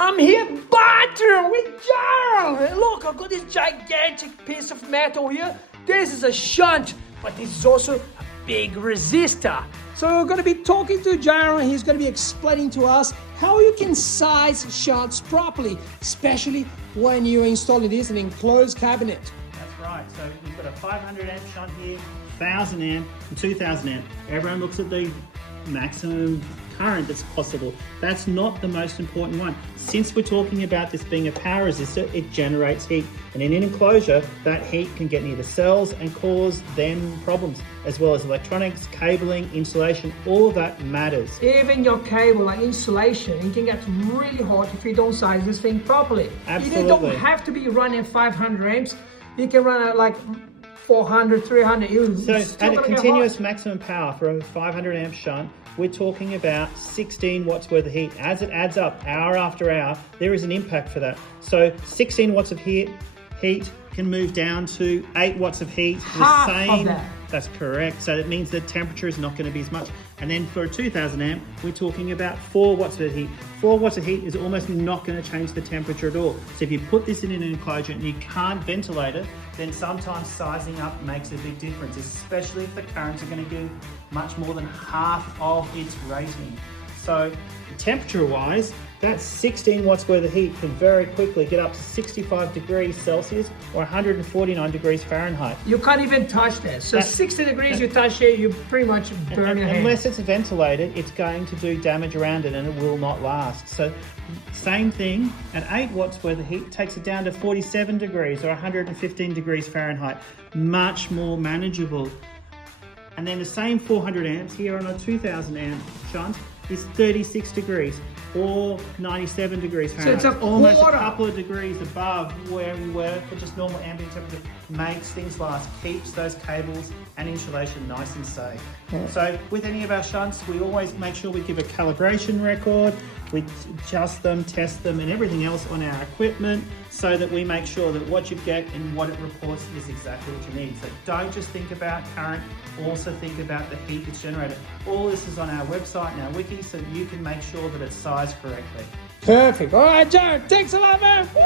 I'm here, Batrium, with Jaron. Look, I've got this gigantic piece of metal here. This is a shunt, but this is also a big resistor. So we're going to be talking to Jaron. He's going to be explaining to us how you can size shunts properly, especially when you're installing this in an enclosed cabinet. That's right. So we've got a 500 amp shunt here, 1000 amp and 2000 amp. Everyone looks at the maximum current that's possible. That's not the most important one. Since we're talking about this being a power resistor, it generates heat. And in an enclosure, that heat can get near the cells and cause them problems, as well as electronics, cabling, insulation, all of that matters. Even your cable, like insulation, it can get really hot if you don't size this thing properly. Absolutely. You don't have to be running 500 amps. You can run at like 400, 300. So at a continuous maximum power for a 500 amp shunt, we're talking about 16 watts worth of heat. As it adds up hour after hour, there is an impact for that. So 16 watts of heat can move down to 8 watts of heat. Half of that. That's correct. So that means the temperature is not going to be as much. And then for a 2000 amp, we're talking about 4 watts of heat. 4 watts of heat is almost not going to change the temperature at all. So if you put this in an enclosure and you can't ventilate it, then sometimes sizing up makes a big difference, especially if the currents are going to give much more than half of its rating. So temperature-wise, that 16 watts worth of heat can very quickly get up to 65 degrees Celsius or 149 degrees Fahrenheit. You can't even touch this. So 60 degrees you touch it, you pretty much burn your hand. Unless it's ventilated, it's going to do damage around it and it will not last. So same thing, at 8 watts worth of heat takes it down to 47 degrees or 115 degrees Fahrenheit. Much more manageable. And then the same 400 amps here on a 2000 amp shunt is 36 degrees or 97 degrees Fahrenheit. So it's almost a couple of degrees above where we were for just normal ambient temperature. Makes things last, keeps those cables and insulation nice and safe. So with any of our shunts, we always make sure we give a calibration record. We adjust them, test them, and everything else on our equipment so that we make sure that what you get and what it reports is exactly what you need. So don't just think about current, also think about the heat that's generated. All this is on our website and our wiki so that you can make sure that it's sized correctly. Perfect. All right, Jared, thanks a lot, man. Woo!